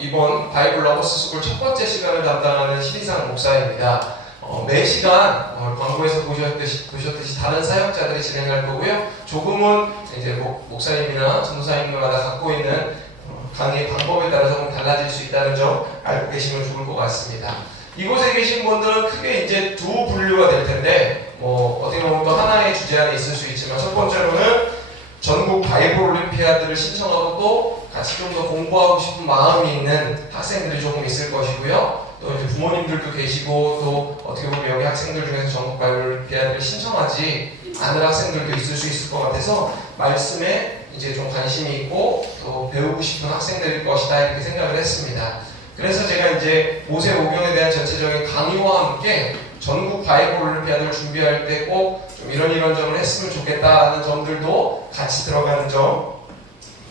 이번 바이블 러버스 스쿨 첫 번째 시간을 담당하는 신희상 목사입니다. 매 시간 광고에서 보셨듯이 다른 사역자들이 진행할 거고요. 조금은 이제 목사님이나 전도사님들마다 갖고 있는 강의 방법에 따라 조금 달라질 수 있다는 점 알고 계시면 좋을 것 같습니다. 이곳에 계신 분들은 크게 이제 두 분류가 될 텐데, 어떻게 보면 또 하나의 주제 안에 있을 수 있지만, 첫 번째로는 전국 바이블 올림피아드를 신청하고 또 같이 좀 더 공부하고 싶은 마음이 있는 학생들이 조금 있을 것이고요. 또 이제 부모님들도 계시고, 또 어떻게 보면 여기 학생들 중에서 전국 바이블 올림피아드를 신청하지 않을 학생들도 있을 수 있을 것 같아서 말씀에 이제 좀 관심이 있고 또 배우고 싶은 학생들일 것이다, 이렇게 생각을 했습니다. 그래서 제가 이제 모세오경에 대한 전체적인 강의와 함께 전국 바이블 올림피아드를 준비할 때 꼭 좀 이런 점을 했으면 좋겠다는 점들도 같이 들어가는 점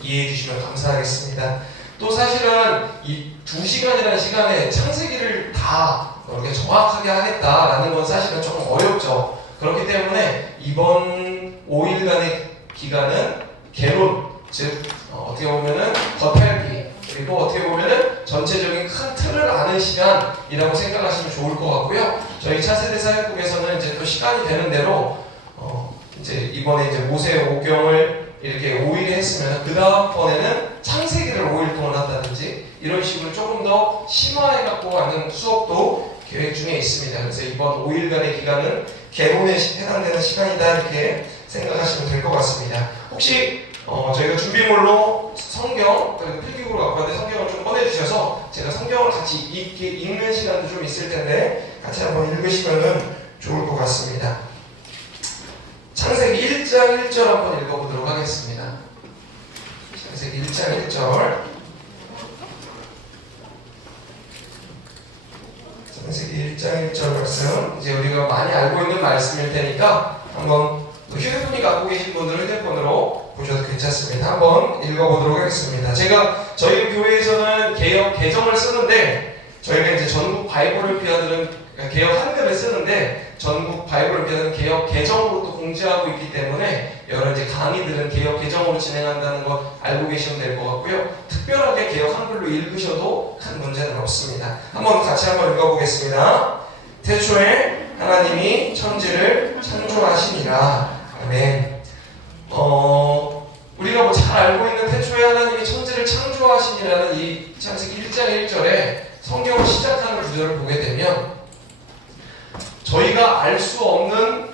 이해해 주시면 감사하겠습니다. 또 사실은 이 2시간이라는 시간에 창세기를 다 이렇게 정확하게 하겠다라는 건 사실은 조금 어렵죠. 그렇기 때문에 이번 5일간의 기간은 개론, 즉 어떻게 보면은 겉핥기, 그리고 어떻게 보면은 전체적인 큰 틀을 아는 시간이라고 생각하시면 좋을 것 같고요. 저희 차세대 사역국에서는 이제 또 시간이 되는 대로 이제 이번에 이제 모세오경을 이렇게 5일에 했으면 그 다음번에는 창세기를 5일 동안 한다든지 이런 식으로 조금 더 심화해갖고 하는 수업도 계획 중에 있습니다. 그래서 이번 5일간의 기간은 개론에 해당되는 시간이다, 이렇게 생각하시면 될 것 같습니다. 혹시 저희가 준비물로 성경, 필기구로 갖고 왔는데 성경을 좀 꺼내주셔서 제가 성경을 같이 읽는 시간도 좀 있을 텐데 같이 한번 읽으시면 좋을 것 같습니다. 창세기 1장 1절 한번 읽어보도록 하겠습니다. 창세기 1장 1절. 창세기 1장 1절 말씀, 이제 우리가 많이 알고 있는 말씀일 테니까 한번 휴대폰이 갖고 계신 분들은 휴대폰으로 보셔도 괜찮습니다. 한번 읽어보도록 하겠습니다. 저희 교회에서는 개역 개정을 쓰는데, 저희가 이제 전국 바이블 올림피아드는 개역 한글을 쓰는데 전국 바이블 올림피아드는 개역 개정으로 또 공지하고 있기 때문에 여러 이제 강의들은 개역 개정으로 진행한다는 거 알고 계시면 될 것 같고요. 특별하게 개역 한글로 읽으셔도 큰 문제는 없습니다. 같이 한번 읽어보겠습니다. 태초에 하나님이 천지를 창조하시니라. 아멘. 우리가 잘 알고 있는 태초에 하나님이 천지를 창조하시니라는 이 창세기 1장 1절에 성경을 시작하는 구절을 보게 되면 저희가 알 수 없는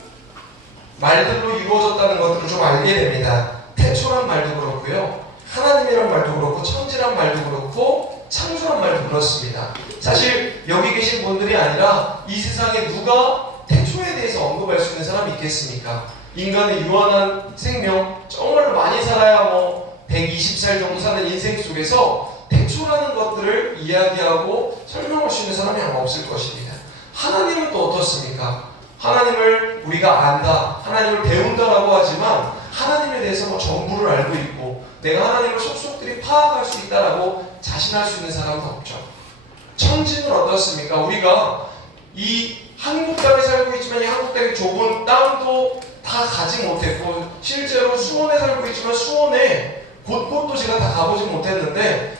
말들로 이루어졌다는 것들을 좀 알게 됩니다. 태초란 말도 그렇고요, 하나님이란 말도 그렇고, 천지란 말도 그렇고, 창조란 말도 그렇습니다. 사실 여기 계신 분들이 아니라 이 세상에 누가 태초에 대해서 언급할 수 있는 사람이 있겠습니까? 인간의 유한한 생명, 정말로 많이 살아야 120살 정도 사는 인생 속에서 태초라는 것들을 이야기하고 설명할 수 있는 사람이 아마 없을 것입니다. 하나님은 또 어떻습니까? 하나님을 우리가 안다, 하나님을 배운다라고 하지만 하나님에 대해서 전부를 알고 있고 내가 하나님을 속속들이 파악할 수 있다라고 자신할 수 있는 사람은 없죠. 천지는 어떻습니까? 우리가 이 한국 땅에 살고 있지만 이 한국 땅의 좁은 땅도 다 가지 못했고, 실제로 수원에 살고 있지만 수원에 곳곳도 제가 다 가보지 못했는데,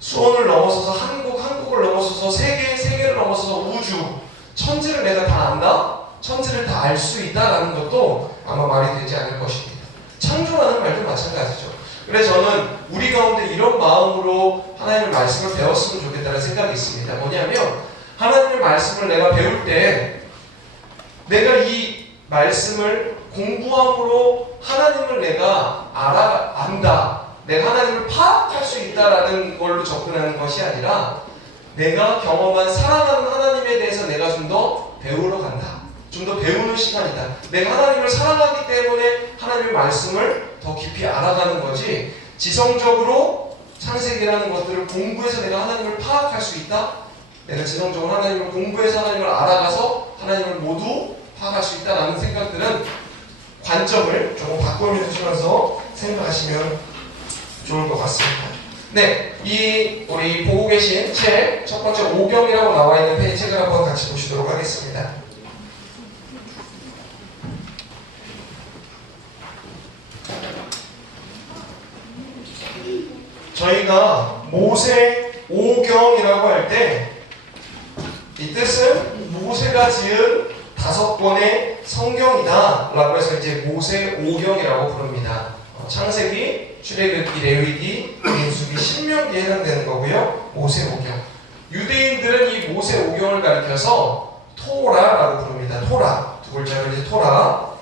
수원을 넘어서서 한국을 넘어서서 세계를 넘어서서 우주, 천지를 내가 다 안다? 천지를 다 알 수 있다라는 것도 아마 말이 되지 않을 것입니다. 창조라는 말도 마찬가지죠. 그래서 저는 우리 가운데 이런 마음으로 하나님의 말씀을 배웠으면 좋겠다는 생각이 있습니다. 뭐냐면, 하나님의 말씀을 내가 배울 때 내가 이 말씀을 공부함으로 하나님을 내가 안다, 내가 하나님을 파악할 수 있다라는 걸로 접근하는 것이 아니라 내가 경험한 사랑하는 하나님에 대해서 내가 좀 더 배우러 간다, 좀 더 배우는 시간이다. 내가 하나님을 사랑하기 때문에 하나님의 말씀을 더 깊이 알아가는 거지, 지성적으로 창세기라는 것들을 공부해서 내가 하나님을 파악할 수 있다, 내가 지성적으로 하나님을 공부해서 하나님을 알아가서 하나님을 모두 파악할 수 있다라는 생각들은 관점을 조금 바꾸면서 생각하시면 좋을 것 같습니다. 네, 우리 보고 계신 책 첫 번째 오경이라고 나와 있는 페이지 책을 한번 같이 보시도록 하겠습니다. 저희가 모세 오경이라고 할 때 이 뜻은 모세가 지은 5권의 성경이다 라고 해서 이제 모세 오경이라고 부릅니다. 창세기, 출애굽기, 레위기, 민수기, 신명기에 해당되는 거고요. 모세 오경. 유대인들은 이 모세 오경을 가리켜서 토라라고 부릅니다. 토라. 두 글자로 이제 토라.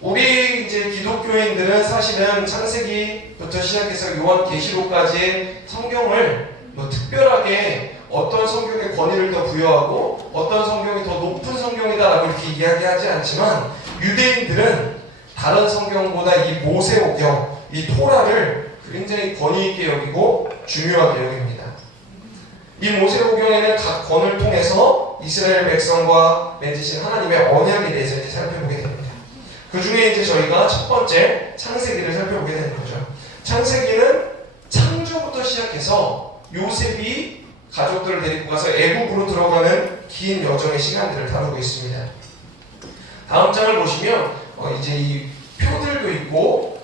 우리 이제 기독교인들은 사실은 창세기부터 시작해서 요한계시록까지의 성경을 뭐 특별하게 어떤 성경에 권위를 더 부여하고 어떤 성경이 더 높은 성경이다라고 이렇게 이야기하지 않지만 유대인들은 다른 성경보다 이 모세오경, 이 토라를 굉장히 권위 있게 여기고 중요하게 여깁니다. 이 모세오경에는 각 권을 통해서 이스라엘 백성과 맺으신 하나님의 언약에 대해서 이제 살펴보게 됩니다. 그 중에 이제 저희가 첫 번째 창세기를 살펴보게 되는 거죠. 창세기는 창조부터 시작해서 요셉이 가족들을 데리고 가서 애국으로 들어가는 긴 여정의 시간들을 다루고 있습니다. 다음 장을 보시면 이제 이 표들도 있고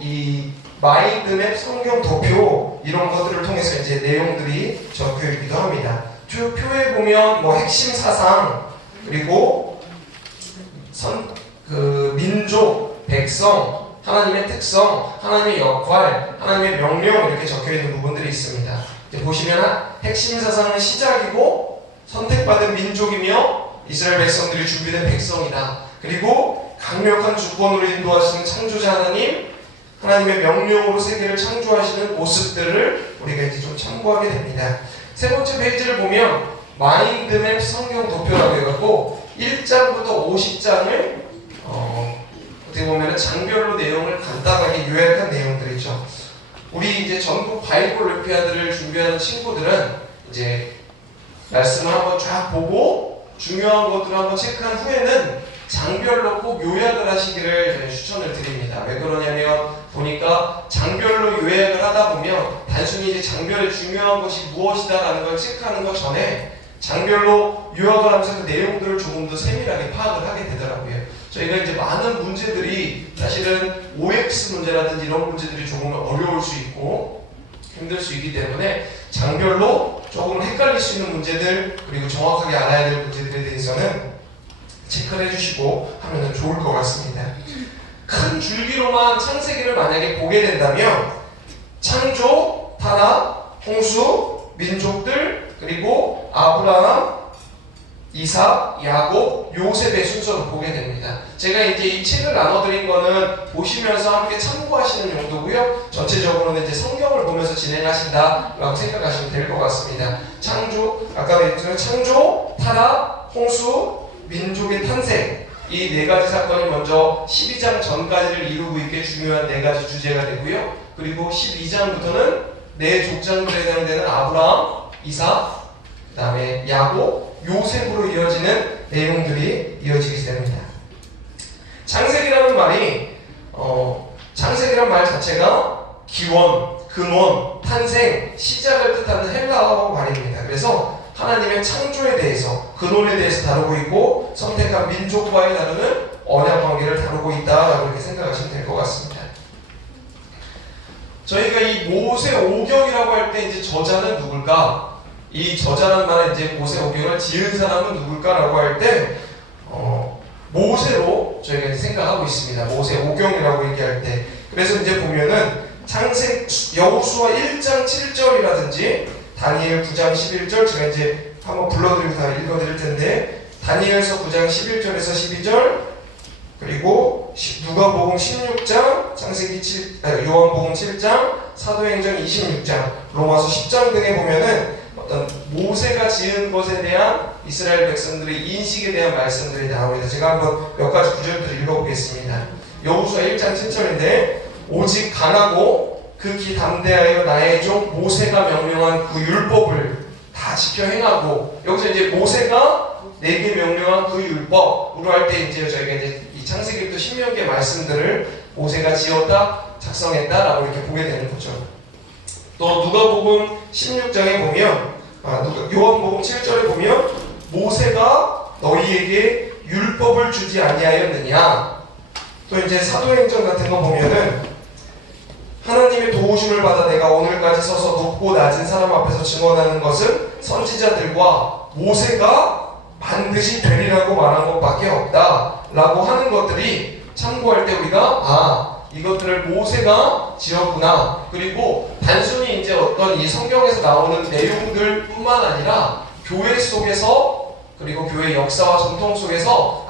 이 마인드맵, 성경 도표 이런 것들을 통해서 이제 내용들이 적혀 있기도 합니다. 표에 보면 뭐 핵심 사상 그리고 민족, 백성, 하나님의 특성, 하나님의 역할, 하나님의 명령 이렇게 적혀 있는 부분들이 있습니다. 보시면 핵심 사상은 시작이고 선택받은 민족이며 이스라엘 백성들이 준비된 백성이다. 그리고 강력한 주권으로 인도하시는 창조자 하나님, 하나님의 명령으로 세계를 창조하시는 모습들을 우리가 이제 좀 참고하게 됩니다. 세 번째 페이지를 보면 마인드맵 성경 도표라고 해갖고 1장부터 50장을 어떻게 보면 장별로 내용을 간단하게 요약한 내용들이죠. 우리 이제 전국 바이블 올림피아드를 준비하는 친구들은 이제 말씀을 한번 쫙 보고 중요한 것들을 한번 체크한 후에는 장별로 꼭 요약을 하시기를 추천을 드립니다. 왜 그러냐면 보니까 장별로 요약을 하다 보면 단순히 이제 장별의 중요한 것이 무엇이다라는 걸 체크하는 것 전에 장별로 요약을 하면서 그 내용들을 조금 더 세밀하게 파악을 하게 되더라고요. 저희가 이제 많은 문제들이 사실은 OX 문제라든지 이런 문제들이 조금 어려울 수 있고 힘들 수 있기 때문에 장별로 조금 헷갈릴 수 있는 문제들 그리고 정확하게 알아야 될 문제들에 대해서는 체크를 해주시고 하면 좋을 것 같습니다. 큰 줄기로만 창세기를 만약에 보게 된다면 창조, 타락, 홍수, 민족들 그리고 아브라함, 이삭, 야곱, 요셉의 순서로 보게 됩니다. 제가 이제 이 책을 나눠드린 거는 보시면서 함께 참고하시는 용도고요. 전체적으로는 이제 성경을 보면서 진행하신다라고 생각하시면 될 것 같습니다. 창조, 아까 말했던 창조, 타락, 홍수, 민족의 탄생 이 네 가지 사건이 먼저 12장 전까지를 이루고 있게 중요한 네 가지 주제가 되고요. 그리고 12장부터는 네 족장들에 해당되는 아브라함, 이삭, 그 다음에 야곱, 요셉으로 이어지는 내용들이 이어지게 됩니다. 창세기라는 말이 창세기란 말 자체가 기원, 근원, 탄생, 시작을 뜻하는 헬라어 말입니다. 그래서 하나님의 창조에 대해서, 근원에 대해서 다루고 있고 선택한 민족과의 다루는 언약 관계를 다루고 있다라고 이렇게 생각하시면 될 것 같습니다. 저희가 이 모세 오경이라고 할 때 이제 저자는 누굴까? 이 저자라는 말은 이제 모세 오경을 지은 사람은 누굴까라고 할 때 모세로 저희가 이제 생각하고 있습니다. 모세 오경이라고 얘기할 때. 그래서 이제 보면은 여호수아 1장 7절이라든지 다니엘 9장 11절 제가 이제 한번 불러드리고 다 읽어드릴 텐데 다니엘서 9장 11절에서 12절 그리고 누가복음 16장, 요한복음 7장, 사도행전 26장, 로마서 10장 등에 보면은 어떤 모세가 지은 것에 대한 이스라엘 백성들의 인식에 대한 말씀들이 나옵니다. 제가 한번 몇 가지 구절들을 읽어보겠습니다. 여호수아 1장 7절인데 오직 강하고 극히 담대하여 나의 종 모세가 명령한 그 율법을 다 지켜 행하고 여기서 이제 모세가 내게 명령한 그 율법으로 할 때 이제 저희가 이제 이 창세기부터 신명기의 말씀들을 모세가 지었다, 작성했다라고 이렇게 보게 되는 거죠. 또 누가복음 16장에 보면 요한복음 7절에 보면 모세가 너희에게 율법을 주지 아니하였느냐. 또 이제 사도행전 같은 거 보면은 하나님의 도우심을 받아 내가 오늘까지 서서 높고 낮은 사람 앞에서 증언하는 것은 선지자들과 모세가 반드시 되리라고 말한 것밖에 없다 라고 하는 것들이 참고할 때 우리가 이것들을 모세가 지었구나. 그리고 단순히 이제 어떤 이 성경에서 나오는 내용들 뿐만 아니라 교회 속에서 그리고 교회 역사와 전통 속에서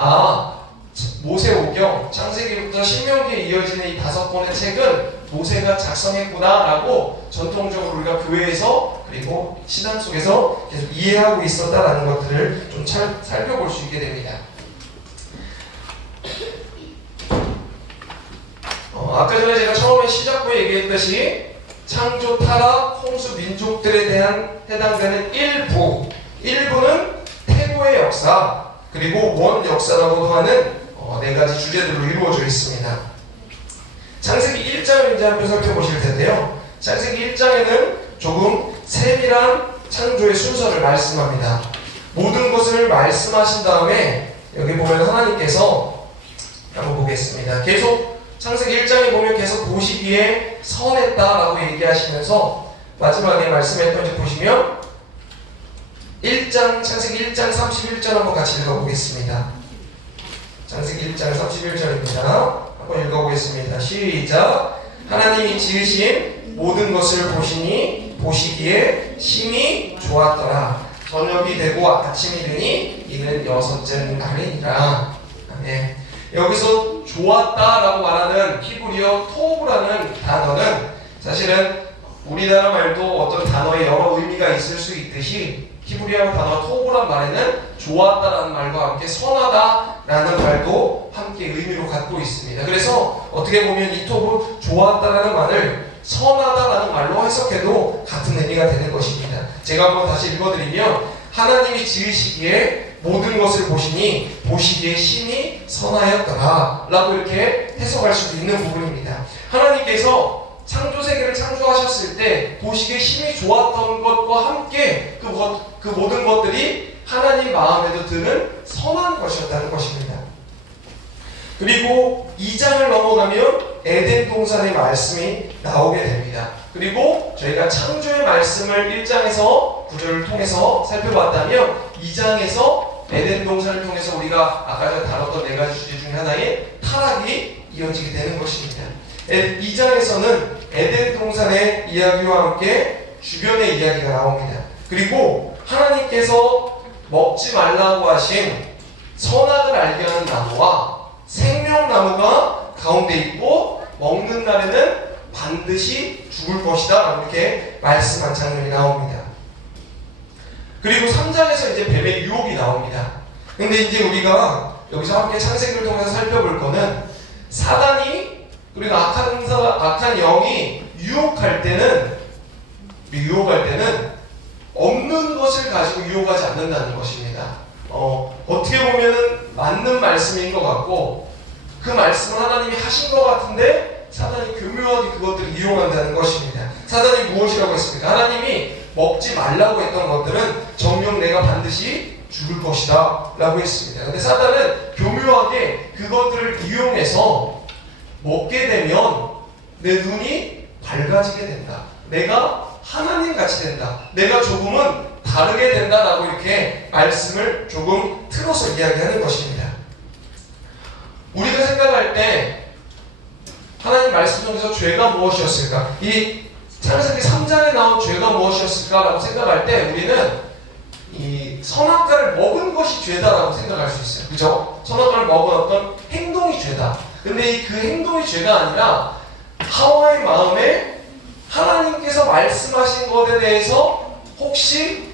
모세오경, 창세기부터 신명기에 이어지는 이 5권의 책은 모세가 작성했구나 라고 전통적으로 우리가 교회에서 그리고 신앙 속에서 계속 이해하고 있었다라는 것들을 좀 살펴볼 수 있게 됩니다. 아까 전에 제가 처음에 시작부에 얘기했듯이 창조, 타락, 홍수, 민족들에 대한 해당되는 일부는 태고의 역사, 그리고 원 역사라고도 하는 4가지 주제들로 이루어져 있습니다. 창세기 1장을 이제 한번 살펴보실 텐데요. 창세기 1장에는 조금 세밀한 창조의 순서를 말씀합니다. 모든 것을 말씀하신 다음에 여기 보면 하나님께서 한번 보겠습니다. 계속 창세기 1장에 보면 계속 보시기에 선했다라고 얘기하시면서 마지막에 말씀했던 지 보시면 창세기 1장 31절 한번 같이 읽어보겠습니다. 창세기 1장 31절입니다. 한번 읽어보겠습니다. 시작. 하나님이 지으신 모든 것을 보시니 보시기에 심히 좋았더라. 저녁이 되고 아침이 되니 이는 6째 날이니라. 아멘. 여기서 좋았다라고 말하는 히브리어 토브라는 단어는 사실은 우리나라 말도 어떤 단어에 여러 의미가 있을 수 있듯이 히브리어 단어 토브란 말에는 좋았다라는 말과 함께 선하다라는 말도 함께 의미로 갖고 있습니다. 그래서 어떻게 보면 이 토브 좋았다라는 말을 선하다라는 말로 해석해도 같은 의미가 되는 것입니다. 제가 한번 다시 읽어드리면 하나님이 지으시기에 모든 것을 보시니 보시기에 심히 선하였더라 라고 이렇게 해석할 수도 있는 부분입니다. 하나님께서 창조세계를 창조하셨을 때 보시기에 심히 좋았던 것과 함께 그 모든 것들이 하나님 마음에도 드는 선한 것이었다는 것입니다. 그리고 2장을 넘어가면 에덴 동산의 말씀이 나오게 됩니다. 그리고 저희가 창조의 말씀을 1장에서 구절을 통해서 살펴봤다면 2장에서 에덴 동산을 통해서 우리가 아까 전에 다뤘던 4가지 주제 중에 하나인 타락이 이어지게 되는 것입니다. 2장에서는 에덴 동산의 이야기와 함께 주변의 이야기가 나옵니다. 그리고 하나님께서 먹지 말라고 하신 선악을 알게 하는 나무와 생명나무가 가운데 있고 먹는 날에는 반드시 죽을 것이다 이렇게 말씀한 장면이 나옵니다. 그리고 3장에서 이제 뱀의 유혹이 나옵니다. 근데 이제 우리가 여기서 함께 창세기를 통해서 살펴볼 거는 사단이 그리고 악한 영이 유혹할 때는 없는 것을 가지고 유혹하지 않는다는 것입니다. 어떻게 보면은 맞는 말씀인 것 같고 그 말씀을 하나님이 하신 것 같은데 사단이 교묘하게 그것들을 이용한다는 것입니다. 사단이 무엇이라고 했습니까? 하나님이 먹지 말라고 했던 것들은 정녕 내가 반드시 죽을 것이다 라고 했습니다. 근데 사단은 교묘하게 그것들을 이용해서 먹게 되면 내 눈이 밝아지게 된다. 내가 하나님같이 된다. 내가 조금은 다르게 된다라고 이렇게 말씀을 조금 틀어서 이야기하는 것입니다. 우리가 생각할 때 하나님 말씀 중에서 죄가 무엇이었을까? 이 창세기 3장에 나온 죄가 무엇이었을까라고 생각할 때 우리는 이 선악과를 먹은 것이 죄다라고 생각할 수 있어요. 그죠? 선악과를 먹은 어떤 행동이 죄다. 근데 그 행동이 죄가 아니라 하와의 마음에 하나님께서 말씀하신 것에 대해서 혹시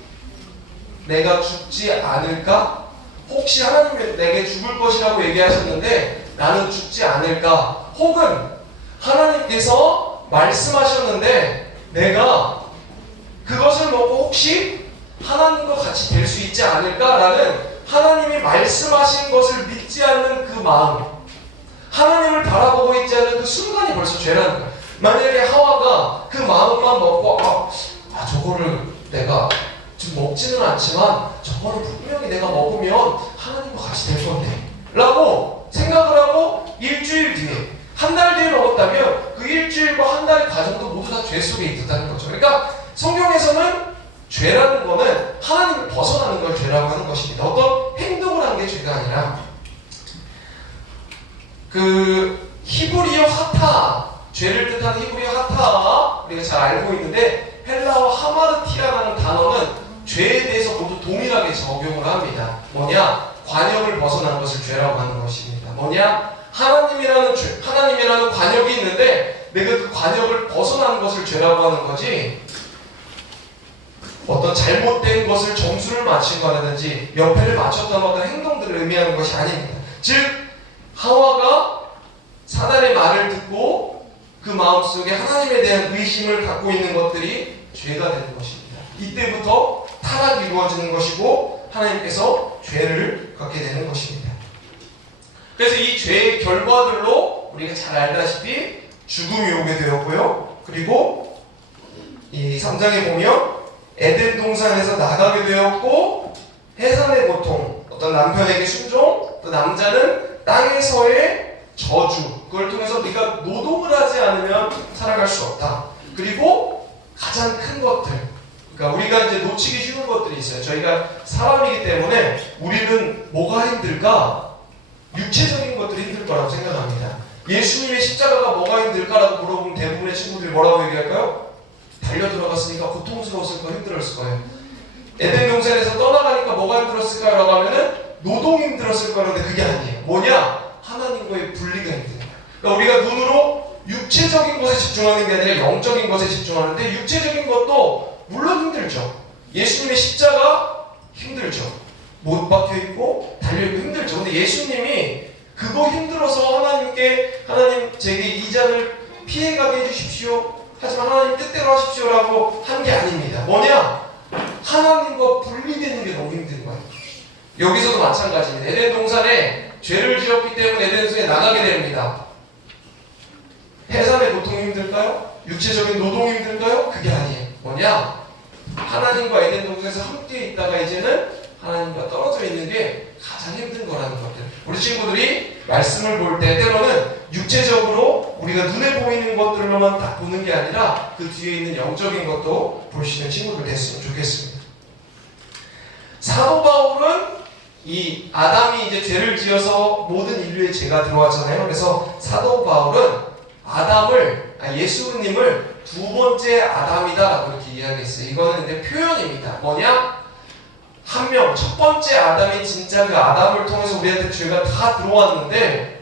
내가 죽지 않을까? 혹시 하나님이 내게 죽을 것이라고 얘기하셨는데 나는 죽지 않을까? 혹은 하나님께서 말씀하셨는데 내가 그것을 먹고 혹시 하나님과 같이 될 수 있지 않을까라는 하나님이 말씀하신 것을 믿지 않는 그 마음, 하나님을 바라보고 있지 않은 그 순간이 벌써 죄라는 거예요. 만약에 하와가 그 마음만 먹고 저거를 내가 지금 먹지는 않지만 저거는 분명히 내가 먹으면 하나님과 같이 될 건데 라고 생각을 하고 일주일 뒤에 한 달 뒤에 먹었다면 그 그 일주일과 한 달의 과정도 모두 다 죄 속에 있었다는 거죠. 그러니까 성경에서는 죄라는 거는 하나님을 벗어나는 걸 죄라고 하는 것입니다. 어떤 행동을 한 게 죄가 아니라 그 히브리어 하타, 죄를 뜻하는 히브리어 하타 우리가 잘 알고 있는데 헬라어 하마르티라는 단어는 죄에 대해서 모두 동일하게 적용을 합니다. 뭐냐? 관역을 벗어난 것을 죄라고 하는 것입니다. 뭐냐? 하나님이라는 관역이 있는데 내가 그 관역을 벗어난 것을 죄라고 하는 거지, 어떤 잘못된 것을 점수를 맞춘 거라든지 연패를 맞췄던 어떤 행동들을 의미하는 것이 아닙니다. 즉 하와가 사단의 말을 듣고 그 마음속에 하나님에 대한 의심을 갖고 있는 것들이 죄가 되는 것입니다. 이때부터 타락이 이루어지는 것이고 하나님께서 죄를 갖게 되는 것입니다. 그래서 이 죄의 결과들로 우리가 잘 알다시피 죽음이 오게 되었고요. 그리고 이 3장에 보면 에덴 동산에서 나가게 되었고, 해산의 고통, 어떤 남편에게 순종, 또 남자는 땅에서의 저주, 그걸 통해서 네가 노동을 하지 않으면 살아갈 수 없다. 그리고 가장 큰 것들, 그러니까 우리가 이제 놓치기 쉬운 것들이 있어요. 저희가 사람이기 때문에 우리는 뭐가 힘들까? 육체적인 것들이 힘들 거라고 생각합니다. 예수님의 십자가가 뭐가 힘들까라고 물어보면 대부분의 친구들이 뭐라고 얘기할까요? 달려 들어갔으니까 고통스러웠을 거예요, 힘들었을 거예요. 에덴 동산에서 떠나가니까 뭐가 힘들었을까요? 라고 하면은 노동이 힘들었을 거라는데 그게 아니에요. 뭐냐? 하나님과의 분리가 힘든 거예요. 그러니까 우리가 눈으로 육체적인 것에 집중하는 게 아니라 영적인 것에 집중하는데, 육체적인 것도 물론 힘들죠. 예수님의 십자가 힘들죠. 못 박혀있고 달려있고 힘들죠. 근데 예수님이 그거 힘들어서 하나님께 하나님 제게 이 잔을 피해가게 해주십시오, 하지만 하나님 뜻대로 하십시오라고 한 게 아닙니다. 뭐냐? 하나님과 분리되는 게 너무 힘든 거예요. 여기서도 마찬가지입니다. 에덴 동산에 죄를 지었기 때문에 에덴 동산에 나가게 됩니다. 해산의 고통이 힘들까요? 육체적인 노동이 힘들까요? 그게 아니에요. 뭐냐? 하나님과 에덴 동산에서 함께 있다가 이제는 하나님과 떨어져 있는 게 가장 힘든 거라는 것들. 우리 친구들이 말씀을 볼 때 때로는 육체적으로 우리가 눈에 보이는 것들로만 딱 보는 게 아니라 그 뒤에 있는 영적인 것도 볼 수 있는 친구들 됐으면 좋겠습니다. 사도 바울은 이 아담이 이제 죄를 지어서 모든 인류의 죄가 들어왔잖아요. 그래서 사도 바울은 예수님을 두 번째 아담이다라고 이렇게 이야기했어요. 이거는 이제 표현입니다. 뭐냐? 한 명, 첫 번째 아담이 진짜 그 아담을 통해서 우리한테 죄가 다 들어왔는데,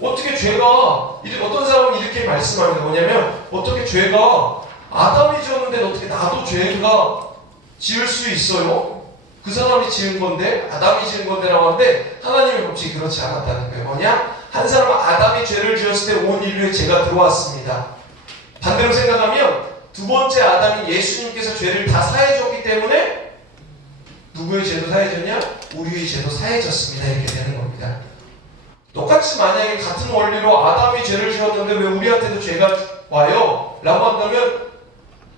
어떻게 죄가, 이제 어떤 사람은 이렇게 말씀합니다. 뭐냐면, 어떻게 죄가 아담이 지었는데 어떻게 나도 죄가 지을 수 있어요? 그 사람이 지은 건데, 아담이 지은 건데라고 하는데, 하나님의 법칙이 그렇지 않았다는 거예요. 뭐냐? 한 사람은 아담이 죄를 지었을 때 온 인류에 죄가 들어왔습니다. 반대로 생각하면, 두 번째 아담인 예수님께서 죄를 다 사해줬기 때문에, 누구의 죄도 사해졌냐? 우리의 죄도 사해졌습니다. 이렇게 되는 겁니다. 똑같이 만약에 같은 원리로 아담이 죄를 지었는데 왜 우리한테도 죄가 와요? 라고 한다면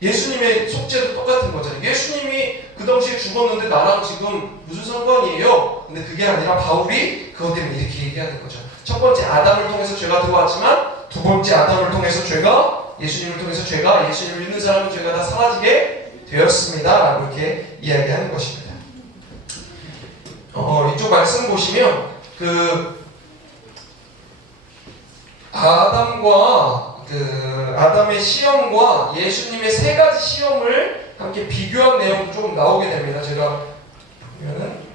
예수님의 속죄도 똑같은 거잖아요. 예수님이 그 당시에 죽었는데 나랑 지금 무슨 상관이에요? 근데 그게 아니라 바울이 그것 때문에 이렇게 얘기하는 거죠. 첫 번째 아담을 통해서 죄가 들어왔지만 두 번째 아담을 통해서 예수님을 통해서 예수님을 믿는 사람은 죄가 다 사라지게 되었습니다. 라고 이렇게 이야기하는 것입니다. 이쪽 말씀 보시면 아담의 시험과 예수님의 세 가지 시험을 함께 비교한 내용도 조금 나오게 됩니다. 제가 보면은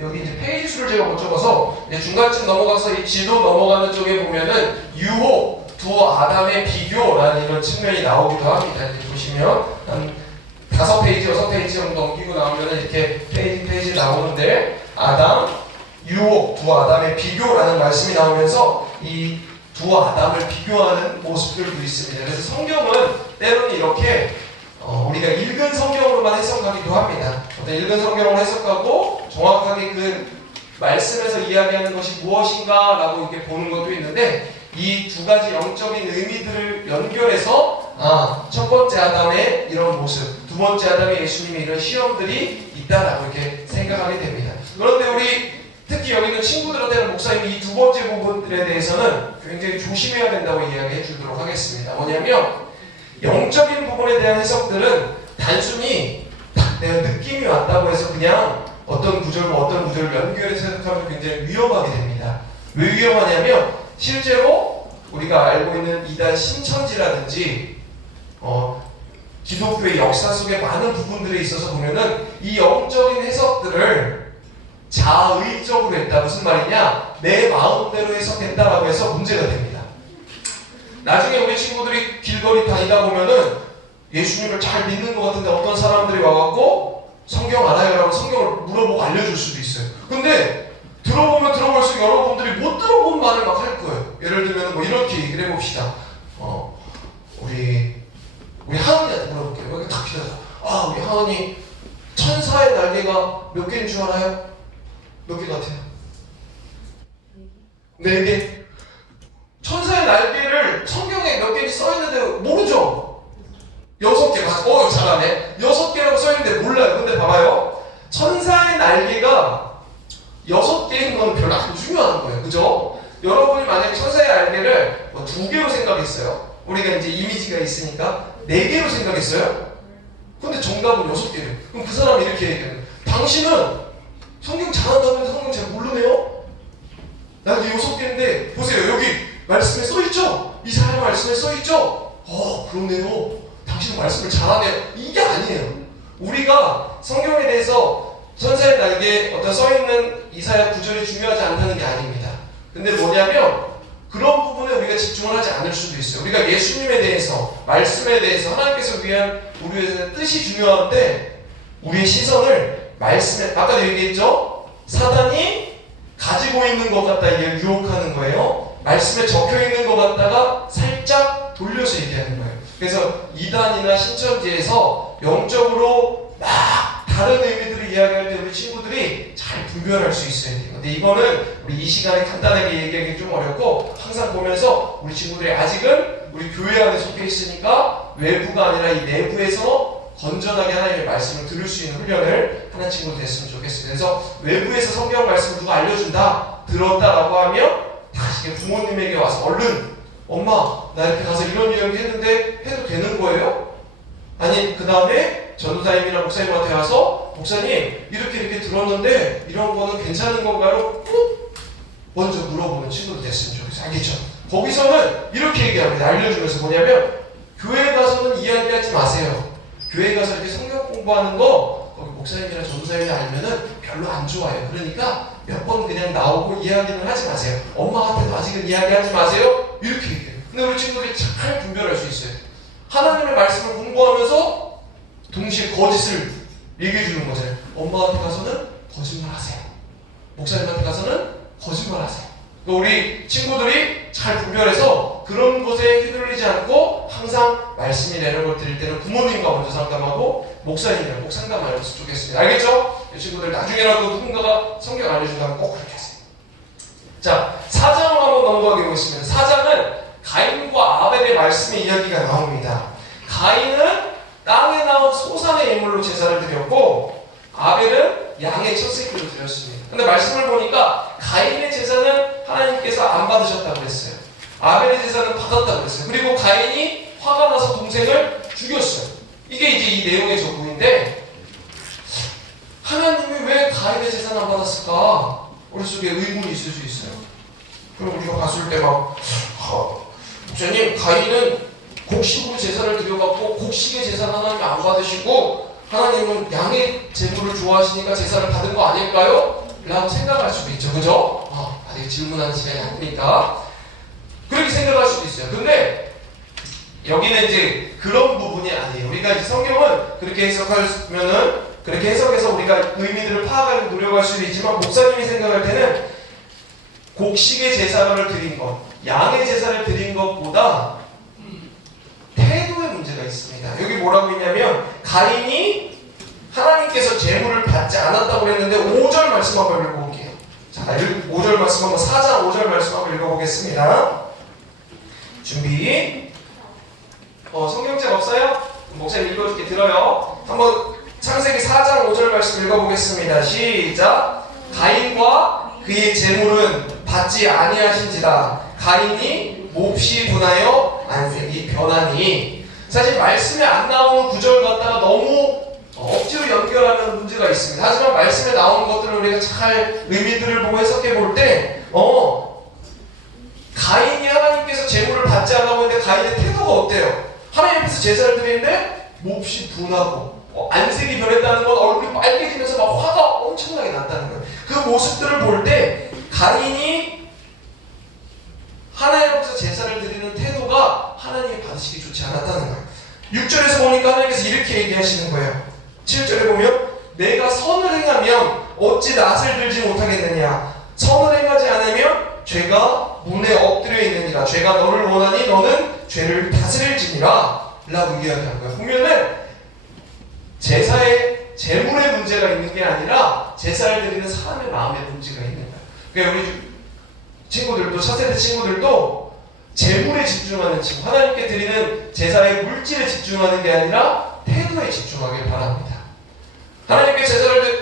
여기 이제 페이지 수를 제가 못 적어서 중간쯤 넘어가서 이 지도 넘어가는 쪽에 보면은 유혹 두 아담의 비교라는 이런 측면이 나오기도 합니다. 이렇게 보시면 한 5페이지, 6페이지 정도 넘기고 나오면 이렇게 페이지 나오는데, 아담, 유혹, 두 아담의 비교라는 말씀이 나오면서 이 두 아담을 비교하는 모습들도 있습니다. 그래서 성경은 때로는 이렇게 우리가 읽은 성경으로만 해석하기도 합니다. 읽은 성경으로 해석하고 정확하게 그 말씀에서 이야기하는 것이 무엇인가 라고 이렇게 보는 것도 있는데, 이 두 가지 영적인 의미들을 연결해서 첫 번째 아담의 이런 모습, 두 번째 아담의 예수님의 이런 시험들이 있다라고 이렇게 생각하게 됩니다. 그런데 우리 특히 여기 있는 친구들한테는 목사님이 이 두 번째 부분들에 대해서는 굉장히 조심해야 된다고 이야기해 주도록 하겠습니다. 뭐냐면 영적인 부분에 대한 해석들은 단순히 딱 내가 느낌이 왔다고 해서 그냥 어떤 구절과 어떤 구절을 연결해서 해석하면 굉장히 위험하게 됩니다. 왜 위험하냐면 실제로 우리가 알고 있는 이단 신천지라든지 기독교의 역사 속에 많은 부분들에 있어서 보면은 이 영적인 해석들을 자의적으로 했다. 무슨 말이냐? 내 마음대로 해석했다라고 해서 문제가 됩니다. 나중에 우리 친구들이 길거리 다니다 보면은 예수님을 잘 믿는 것 같은데 어떤 사람들이 와갖고 성경 알아요? 라고 성경을 물어보고 알려줄 수도 있어요. 근데 들어보면 들어볼수록 여러분들이 못 들어본 말을 막 할 거예요. 예를 들면 뭐 이렇게 얘기를 해봅시다. 우리 하은이한테 물어볼게요. 여기 딱 기다려. 우리 하은이 천사의 날개가 몇 개인 줄 알아요? 몇 개 같아요? 4개? 천사의 날개를 성경에 몇 개인지 써있는데 모르죠? 6개 맞아. 잘하네. 6개라고 써있는데 몰라요. 근데 봐봐요. 천사의 날개가 6개인 건 별로 안 중요한 거예요. 그죠? 여러분이 만약에 천사의 날개를 2개로 생각했어요. 우리가 이제 이미지가 있으니까 4개로 생각했어요. 근데 정답은 6개래요. 그럼 그 사람이 이렇게 얘기해요. 당신은 성경 잘한다는데 성경 잘 모르네요? 날개 6개인데 보세요. 여기 말씀에 써있죠? 이사야 말씀에 써있죠? 그러네요. 당신은 말씀을 잘하네요. 이게 아니에요. 우리가 성경에 대해서 천사의 날개에 어떤 써있는 이사야 구절이 중요하지 않다는 게 아닙니다. 근데 뭐냐면 그런 부분에 우리가 집중을 하지 않을 수도 있어요. 우리가 예수님에 대해서, 말씀에 대해서 하나님께서 위한 우리의 뜻이 중요한데 우리의 시선을 말씀에, 아까도 얘기했죠? 사단이 가지고 있는 것 같다 이게 유혹하는 거예요. 말씀에 적혀 있는 것 같다가 살짝 돌려서 얘기하는 거예요. 그래서 이단이나 신천지에서 영적으로 막 다른 의미들을 이야기할 때 우리 친구들이 잘 분별할 수 있어야 돼요. 근데 이거는 우리 이 시간에 간단하게 얘기하기 좀 어렵고 항상 보면서 우리 친구들이 아직은 우리 교회 안에 속해 있으니까 외부가 아니라 이 내부에서 건전하게 하나님의 말씀을 들을 수 있는 훈련을 하는 친구도 됐으면 좋겠어요. 그래서 외부에서 성경 말씀을 누가 알려준다, 들었다라고 하면 다시 부모님에게 와서 얼른 엄마 나 이렇게 가서 이런 이야기 했는데 해도 되는 거예요? 아니 그 다음에 전도사님이나 목사님한테 와서 목사님 이렇게 들었는데 이런 거는 괜찮은 건가요? 꼭 먼저 물어보는 친구도 됐으면 좋겠어요. 알겠죠? 거기서는 이렇게 얘기합니다. 알려주면서 뭐냐면 교회 가서는 이야기하지 마세요. 교회 가서 이렇게 성경 공부하는 거 거기 목사님이나 전도사님이 알면은 별로 안 좋아요. 그러니까 몇 번 그냥 나오고 이야기는 하지 마세요. 엄마한테도 아직은 이야기하지 마세요. 이렇게 얘기해요. 근데 우리 친구들이 잘 분별할 수 있어요. 하나님의 말씀을 공부하면서 동시에 거짓을 얘기해 주는 거잖아요. 엄마한테 가서는 거짓말 하세요. 목사님한테 가서는 거짓말 하세요. 그러니까 우리 친구들이 잘 분별해서 그런 것에 휘둘리지 않고 항상 말씀이나 이런 걸 드릴 때는 부모님과 먼저 상담하고 목사님이랑 꼭 상담하는 것을 좋겠습니다. 알겠죠? 이 친구들 나중에라도 누군가가 성경 알려준다면 꼭 그렇게 하세요. 자, 4장으로 한번 넘어가게 보겠습니다. 4장은 가인과 아벨의 말씀의 이야기가 나옵니다. 가인은 땅에 나온 소산의 예물로 제사를 드렸고 아벨은 양의 첫 새끼로 드렸습니다. 근데 말씀을 보니까 가인의 제사는 하나님께서 안 받으셨다고 했어요. 아벨의 제사는 받았다고 했어요. 그리고 가인이 화가 나서 동생을 죽였어요. 이게 이제 이 내용의 전부인데 하나님이 왜 가인의 제사는 안 받았을까? 우리 속에 의문이 있을 수 있어요. 그럼 우리가 봤을 때 막 목사님 가인은 곡식으로 제사를 드려갖고 곡식의 제사는 하나님 안 받으시고 하나님은 양의 제물을 좋아하시니까 제사를 받은 거 아닐까요? 라고 생각할 수도 있죠. 그죠? 아직 질문하는 시간이 아니니까 그렇게 생각할 수도 있어요. 근데 여기는 이제 그런 부분이 아니에요. 우리가 이제 성경은 그렇게 해석하면은 그렇게 해석해서 우리가 의미들을 파악하려고 노력할 수도 있지만 목사님이 생각할 때는 곡식의 제사를 드린 것, 양의 제사를 드린 것보다 태도의 문제가 있습니다. 여기 뭐라고 했냐면 가인이 하나님께서 제물을 받지 않았다고 했는데 5절 말씀 한번 읽어볼게요. 자, 5절 말씀 한번 4장 5절 말씀 한번 읽어보겠습니다. 준비. 성경책 없어요? 목사님 읽어줄게. 들어요. 한번 창세기 4장 5절 말씀 읽어보겠습니다. 시작. 가인과 그의 재물은 받지 아니하신지라. 가인이 몹시 분하여 안색이 변하니. 사실 말씀에 안 나오는 구절 갖다가 너무 억지로 연결하면 문제가 있습니다. 하지만 말씀에 나오는 것들을 우리가 잘 의미들을 보고 해석해 볼 때 가인이 하나님께서 재물을 받지 않았고 있는데 가인의 태도가 어때요? 하나님 앞에서 제사를 드리는데 몹시 분하고 안색이 변했다는 건 얼굴이 빨개지면서 막 화가 엄청나게 났다는 거예요. 그 모습들을 볼 때 가인이 하나님 앞에서 제사를 드리는 태도가 하나님이 받으시기 좋지 않았다는 거예요. 6절에서 보니까 하나님께서 이렇게 얘기하시는 거예요. 7절에 보면 내가 선을 행하면 어찌 낫을 들지 못하겠느냐. 선을 행하지 않으면 죄가 문에 엎드려 있느니라. 죄가 너를 원하니 너는 죄를 다스릴지니라 라고 이야기한 거예요. 보면은 제사에 재물의 문제가 있는 게 아니라 제사를 드리는 사람의 마음에 문제가 있는 거예요. 그러니까 우리 친구들도, 차세대 친구들도 재물에 집중하는 친구, 하나님께 드리는 제사의 물질에 집중하는 게 아니라 태도에 집중하길 바랍니다. 하나님께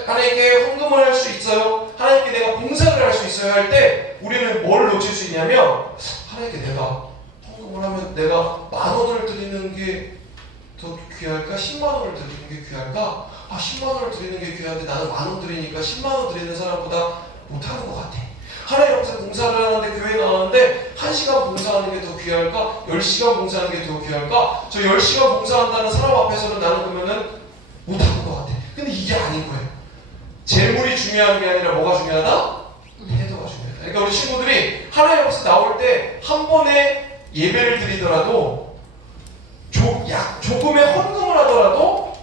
하나님께 헌금을 할 수 있어요. 하나님께 내가 봉사를 할 수 있어요 할 때 우리는 뭘 놓칠 수 있냐면, 하나님께 내가 헌금을 하면 내가 10,000원을 드리는 게 더 귀할까? 100,000원을 드리는 게 귀할까? 100,000원을 드리는 게 귀한데 나는 10,000원 드리니까 100,000원 드리는 사람보다 못하는 것 같아. 하나님 앞에서 봉사를 하는데, 교회 나가는데 1시간 봉사하는 게 더 귀할까? 10시간 봉사하는 게 더 귀할까? 저 10시간 봉사한다는 사람 앞에서는 나는 그러면은 못하는 것 같아. 근데 이게 아닌 거예요. 재물이 중요한 게 아니라 뭐가 중요하다? 태도가 중요하다. 그러니까 우리 친구들이 하나님 앞에서 나올 때 한 번에 예배를 드리더라도 조금의 헌금을 하더라도,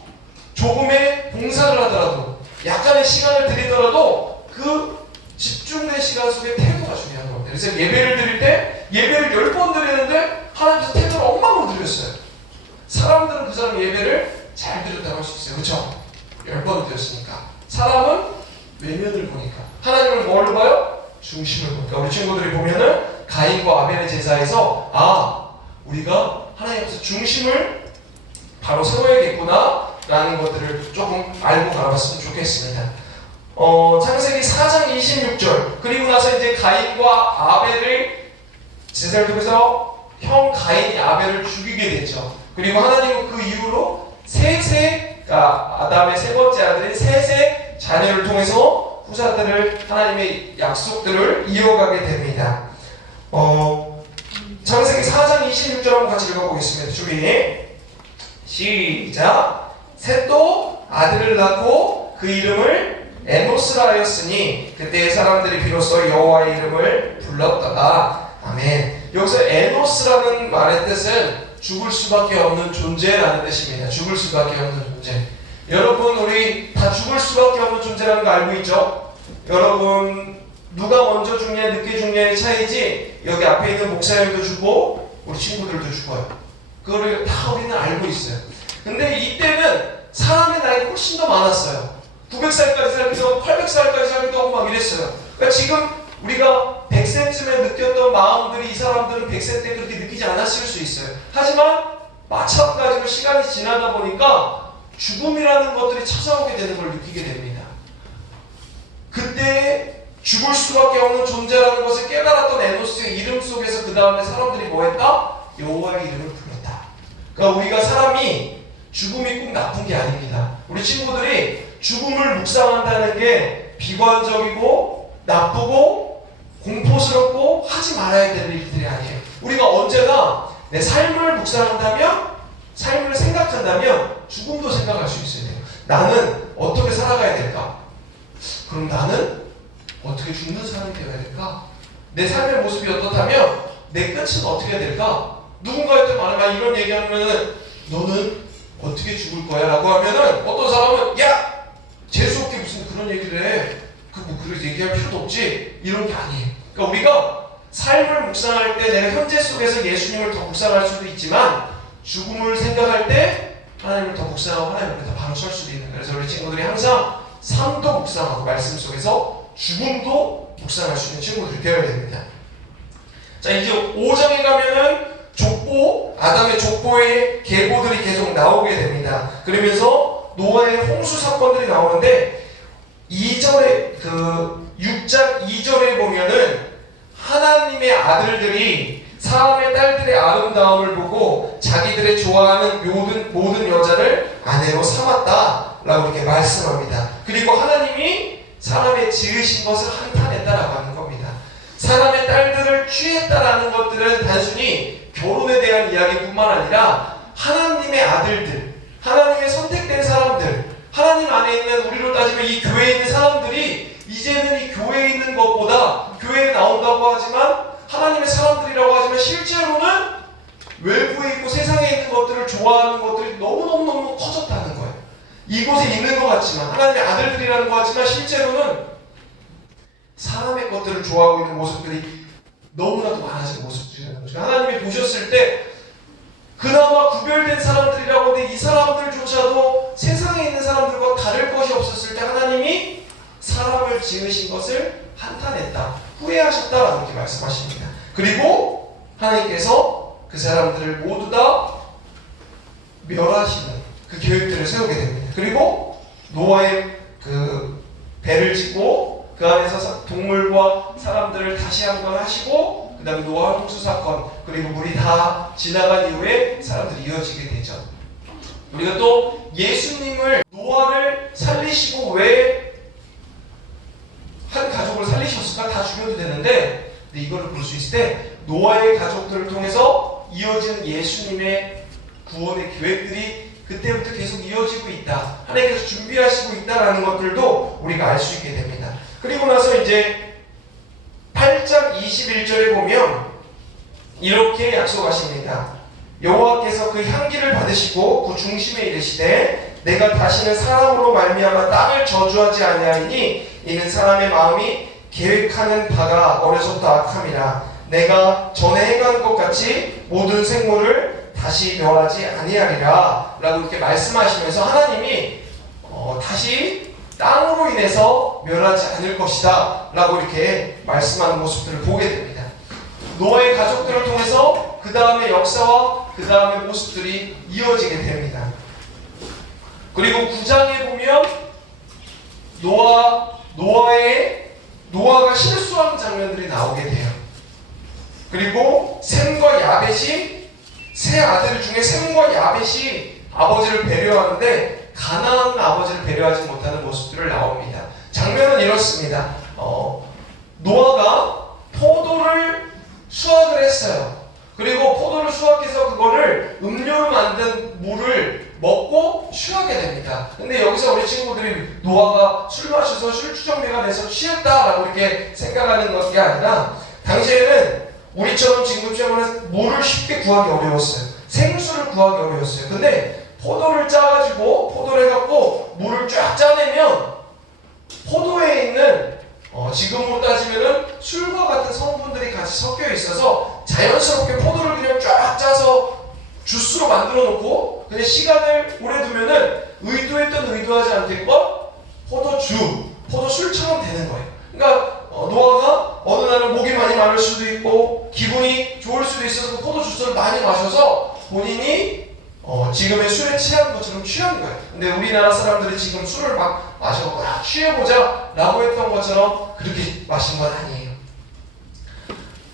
조금의 봉사를 하더라도, 약간의 시간을 드리더라도 그 집중된 시간 속에 태도가 중요한 겁니다. 그래서 예배를 드릴 때 예배를 10번 드리는데 하나님께서 태도를 엉망으로 드렸어요. 사람들은 그 사람 예배를 잘 드렸다고 할 수 있어요. 그렇죠? 10번 드렸으니까. 사람은 외면을 보니까. 하나님을 뭘 봐요? 중심을 보니까. 우리 친구들이 보면은 가인과 아벨의 제사에서 우리가 하나님 앞에서 중심을 바로 세워야겠구나 라는 것들을 조금 알고 가봤으면 좋겠습니다. 창세기 4장 26절. 그리고 나서 이제 가인과 아벨을 제사를 통해서 형 가인이 아벨을 죽이게 되죠. 그리고 하나님은 그 이후로 아담의 세 번째 아들인 셋의 자녀를 통해서 후사들을, 하나님의 약속들을 이어가게 됩니다. 창세기 4장 26절 한번 같이 읽어보겠습니다. 준비 시작. 셋도 아들을 낳고 그 이름을 에노스라 하였으니 그때의 사람들이 비로소 여호와의 이름을 불렀더라. 아멘. 여기서 에노스라는 말의 뜻은 죽을 수밖에 없는 존재라는 뜻입니다. 죽을 수밖에 없는 존재. 여러분, 우리 다 죽을 수밖에 없는 존재라는 거 알고 있죠? 여러분, 누가 먼저 죽냐 늦게 죽냐의 차이지, 여기 앞에 있는 목사님도 죽고 우리 친구들도 죽어요. 그거를 다 우리는 알고 있어요. 근데 이때는 사람의 나이가 훨씬 더 많았어요. 900살까지 살기도 하고 800살까지 살기도 하고 막 이랬어요. 그러니까 지금 우리가 100세쯤에 느꼈던 마음들이 이 사람들은 100세 때 그렇게 느끼지 않았을 수 있어요. 하지만 마찬가지로 시간이 지나다 보니까 죽음이라는 것들이 찾아오게 되는 걸 느끼게 됩니다. 그때 죽을 수밖에 없는 존재라는 것을 깨달았던 에노스의 이름 속에서 그 다음에 사람들이 뭐 했다? 여호와의 이름을 불렀다. 그러니까 우리가 사람이 죽음이 꼭 나쁜 게 아닙니다. 우리 친구들이 죽음을 묵상한다는 게 비관적이고 나쁘고 공포스럽고 하지 말아야 될 일들이 아니에요. 우리가 언제나 내 삶을 묵상한다면, 삶을 생각한다면 죽음도 생각할 수 있어야 돼요. 나는 어떻게 살아가야 될까? 그럼 나는 어떻게 죽는 사람이 되어야 될까? 내 삶의 모습이 어떻다면 내 끝은 어떻게 해야 될까? 누군가한테 말하면 이런 얘기하면은 너는 어떻게 죽을 거야? 라고 하면은 어떤 사람은 야! 재수없게 무슨 그런 얘기를 해. 그렇게 얘기할 필요도 없지. 이런 게 아니에요. 그러니까 우리가 삶을 묵상할 때 내가 현재 속에서 예수님을 더 묵상할 수도 있지만 죽음을 생각할 때 하나님을 더 묵상하고 하나님 앞에 더 바로 설 수도 있는 거예요. 그래서 우리 친구들이 항상 삶도 묵상하고 말씀 속에서 죽음도 묵상할 수 있는 친구들이 되어야 됩니다. 자, 이제 5장에 가면은 족보, 아담의 족보의 계보들이 계속 나오게 됩니다. 그러면서 노아의 홍수 사건들이 나오는데 2절에 6장 2절에 보면은 하나님의 아들들이 사람의 딸들의 아름다움을 보고 자기들의 좋아하는 모든 여자를 아내로 삼았다라고 이렇게 말씀합니다. 그리고 하나님이 사람의 지으신 것을 한탄했다라고 하는 겁니다. 사람의 딸들을 취했다라는 것들은 단순히 결혼에 대한 이야기뿐만 아니라 하나님의 아들들, 하나님의 선택된 사람들, 하나님 안에 있는, 우리로 따지면 이 교회에 있는 사람들이 이제는 이 교회에 있는 것보다, 교회에 나온다고 하지만 하나님의 사람들이라고 하지만 실제로는 외부에 있고 세상에 있는 것들을 좋아하는 것들이 너무너무 커졌다는 거예요. 이곳에 있는 것 같지만, 하나님의 아들들이라는 것 같지만 실제로는 사람의 것들을 좋아하고 있는 모습들이 너무나도 많아진 모습들이라는 거죠. 하나님이 보셨을 때 그나마 구별된 사람들이라고 하는데 이 사람들조차도 세상에 있는 사람들과 다를 것이 없었을 때 하나님이 사람을 지으신 것을 한탄했다, 후회하셨다라고 이렇게 말씀하십니다. 그리고 하나님께서 그 사람들을 모두 다 멸하시는 그 계획들을 세우게 됩니다. 그리고 노아의 그 배를 짓고 그 안에서 동물과 사람들을 다시 한번 하시고, 그 다음에 노아 홍수 사건, 그리고 물이 다 지나간 이후에 사람들이 이어지게 되죠. 우리가 또 예수님을, 노아를 살리시고 왜 한 가족을 살리셨을까? 다 죽여도 되는데, 근데 이거를 볼 수 있을 때 노아의 가족들을 통해서 이어지는 예수님의 구원의 계획들이 그때부터 계속 이어지고 있다, 하나님께서 준비하시고 있다라는 것들도 우리가 알 수 있게 됩니다. 그리고 나서 이제 8장 21절에 보면 이렇게 약속하십니다. 여호와께서 그 향기를 받으시고 그 중심에 이르시되 내가 다시는 사람으로 말미암아 땅을 저주하지 아니하리니 이는 사람의 마음이 계획하는 바가 어려서부터 악함이라. 내가 전에 행한 것 같이 모든 생물을 다시 멸하지 아니하리라 라고 이렇게 말씀하시면서 하나님이 다시 땅으로 인해서 멸하지 않을 것이다 라고 이렇게 말씀하는 모습들을 보게 됩니다. 노아의 가족들을 통해서 그 다음의 역사와 그 다음의 모습들이 이어지게 됩니다. 그리고 9장에 보면 노아가 실수하는 장면들이 나오게 돼요. 그리고 셈과 야벳이, 세 아들 중에 셈과 야벳이 아버지를 배려하는데 가나안 아버지를 배려하지 못하는 모습들을 나옵니다. 장면은 이렇습니다. 노아가 포도를 수확을 했어요. 그리고 포도를 수확해서 그거를 음료로 만든 물을 먹고 취하게 됩니다. 근데 여기서 우리 친구들이 노아가 술 마셔서 술주정배가 돼서 취했다라고 이렇게 생각하는 것이 아니라, 당시에는 우리처럼 지금처럼 물을 쉽게 구하기 어려웠어요. 생수를 구하기 어려웠어요. 근데 포도를 짜가지고, 포도를 해갖고 물을 쫙 짜내면 포도에 있는 지금으로 따지면은 술과 같은 성분들이 같이 섞여 있어서 자연스럽게 포도를 그냥 쫙 짜서 주스로 만들어 놓고 그냥 시간을 오래 두면은 의도했던 의도하지 않겠건 포도술처럼 되는 거예요. 그러니까 노아가 어느 날은 목이 많이 마를 수도 있고 기분이 좋을 수도 있어서 포도 주스를 많이 마셔서 본인이 지금의 술에 취한 것처럼 취한 거예요. 근데 우리나라 사람들이 지금 술을 막 마셔서 취해보자 라고 했던 것처럼 그렇게 마신 건 아니에요.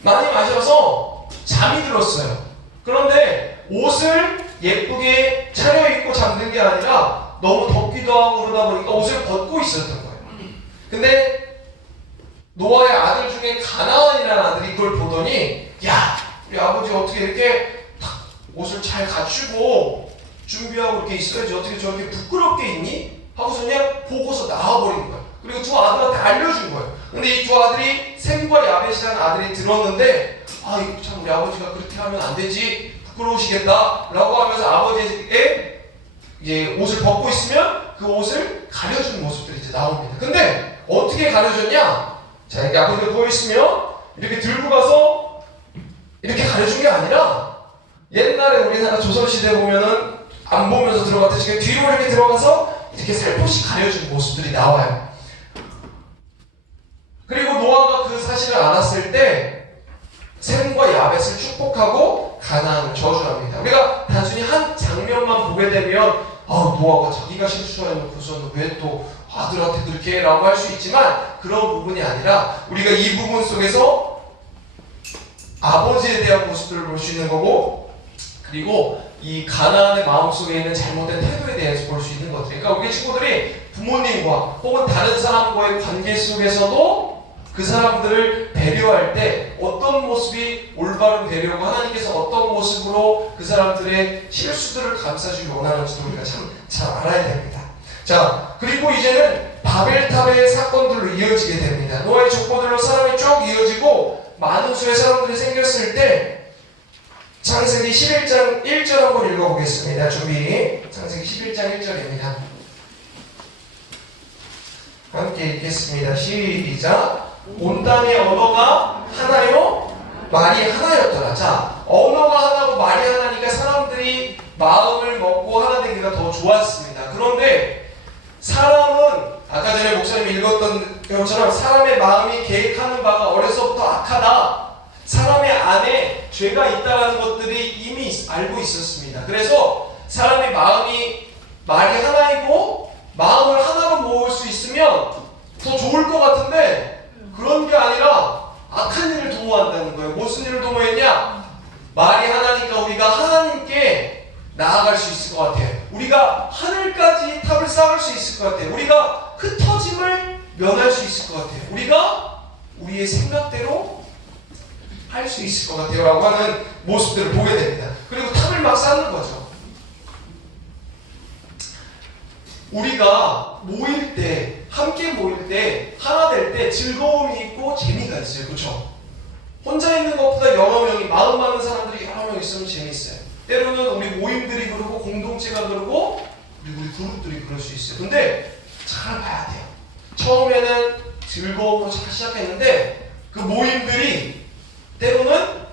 많이 마셔서 잠이 들었어요. 그런데 옷을 예쁘게 차려입고 잠든 게 아니라 너무 덥기도 하고 그러다 보니까 옷을 벗고 있었던 거예요. 근데 노아의 아들 중에 가나안이라는 아들이 그걸 보더니, 야, 우리 아버지 어떻게 이렇게 옷을 잘 갖추고 준비하고 이렇게 있어야지, 어떻게 저렇게 부끄럽게 있니? 하고서 그냥 보고서 나와버린 거예요. 그리고 두 아들한테 알려준 거예요. 근데 이 두 아들이 셈과 야벳이라는 아들이 들었는데, 아, 이거 참 우리 아버지가 그렇게 하면 안 되지, 부끄러우시겠다 라고 하면서 아버지의 이제 옷을 벗고 있으면 그 옷을 가려준 모습들이 이제 나옵니다. 근데 어떻게 가려줬냐? 자, 이렇게 아버지가 보여있으면 이렇게 들고 가서 이렇게 가려준 게 아니라, 옛날에 우리나라 조선시대 보면은 안 보면서 들어갔듯이 뒤로 이렇게 들어가서 이렇게 살포시 가려준 모습들이 나와요. 그리고 노아가 그 사실을 알았을 때 셈과 야벳을 축복하고 가나안을 저주합니다. 우리가 단순히 한 장면만 보게 되면, 노아가 자기가 실수해놓고서는 왜 또 아들한테 그렇게 라고 할 수 있지만 그런 부분이 아니라 우리가 이 부분 속에서 아버지에 대한 모습들을 볼 수 있는 거고, 그리고 이 가나안의 마음속에 있는 잘못된 태도에 대해서 볼 수 있는 거죠. 그러니까 우리 친구들이 부모님과 혹은 다른 사람과의 관계 속에서도 그 사람들을 배려할 때 어떤 모습이 올바른 배려고 하나님께서 어떤 모습으로 그 사람들의 실수들을 감싸주기 원하는지도 우리가 참 잘 알아야 됩니다. 자, 그리고 이제는 바벨탑의 사건들로 이어지게 됩니다. 노아의 족보들로 사람이 쭉 이어지고 많은 수의 사람들이 생겼을 때 창세기 11장 1절 한번 읽어보겠습니다. 준비. 창세기 11장 1절입니다. 함께 읽겠습니다. 시작. 온단의 언어가 하나요? 말이 하나였더라. 자, 언어가 하나고 말이 하나니까 사람들이 마음을 먹고 하나 되기가 더 좋았습니다. 그런데 사람은 아까 전에 목사님이 읽었던 것처럼 사람의 마음이 계획하는 바가 어려서부터 악하다. 사람의 안에 죄가 있다는 것들이 이미 알고 있었습니다. 그래서 사람의 마음이 말이 하나이고 마음을 하나로 모을 수 있으면 더 좋을 것 같은데 그런 게 아니라 악한 일을 도모한다는 거예요. 무슨 일을 도모했냐? 말이 하나니까 우리가 하나님께 나아갈 수 있을 것 같아요. 우리가 하늘까지 탑을 쌓을 수 있을 것 같아요. 우리가 흩어짐을 면할 수 있을 것 같아요. 우리가 우리의 생각대로 할 수 있을 것 같아요 라고 하는 모습들을 보게 됩니다. 그리고 탑을 막 쌓는 거죠. 우리가 모일 때, 함께 모일 때, 하나 될 때 즐거움이 있고 재미가 있어요. 그렇죠? 혼자 있는 것보다 여러 명이, 마음 많은 사람들이 여러 명 있으면 재미있어요. 때로는 우리 모임들이 그러고 공동체가 그러고 그리고 우리 그룹들이 그럴 수 있어요. 근데 잘 봐야 돼요. 처음에는 즐거움으로 잘 시작했는데 그 모임들이 때로는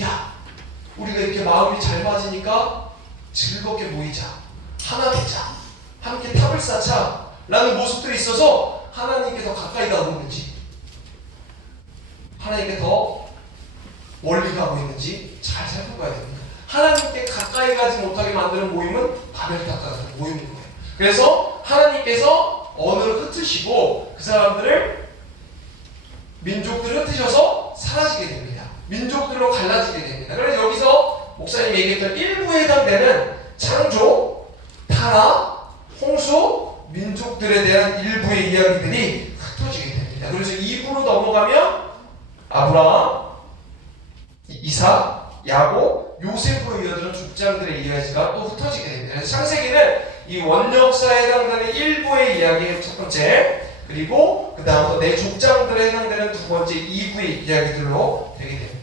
야, 우리가 이렇게 마음이 잘 맞으니까 즐겁게 모이자, 하나 되자, 함께 탑을 쌓자 라는 모습들이 있어서 하나님께 더 가까이 가고 있는지 하나님께 더 멀리 가고 있는지 잘 살펴봐야 됩니다. 하나님께 가까이 가지 못하게 만드는 모임은 바벨탑 같은 모임인 거예요. 그래서 하나님께서 언어를 흩으시고 그 사람들을 민족들을 흩으셔서 사라지게 됩니다. 민족들로 갈라지게 됩니다. 그래서 여기서 목사님이 얘기했던 일부에 해당되는 창조, 타락, 홍수, 민족들에 대한 일부의 이야기들이 흩어지게 됩니다. 그래서 2부로 넘어가면 아브라함, 이삭, 야곱, 요셉으로 이어지는 족장들의 이야기가 또 흩어지게 됩니다. 그래서 창세기는 이 원역사에 해당되는 일부의 이야기의 첫 번째, 그리고 그 다음부터 내 족장들에 해당되는 두 번째 2부의 이야기들로 되게 됩니다.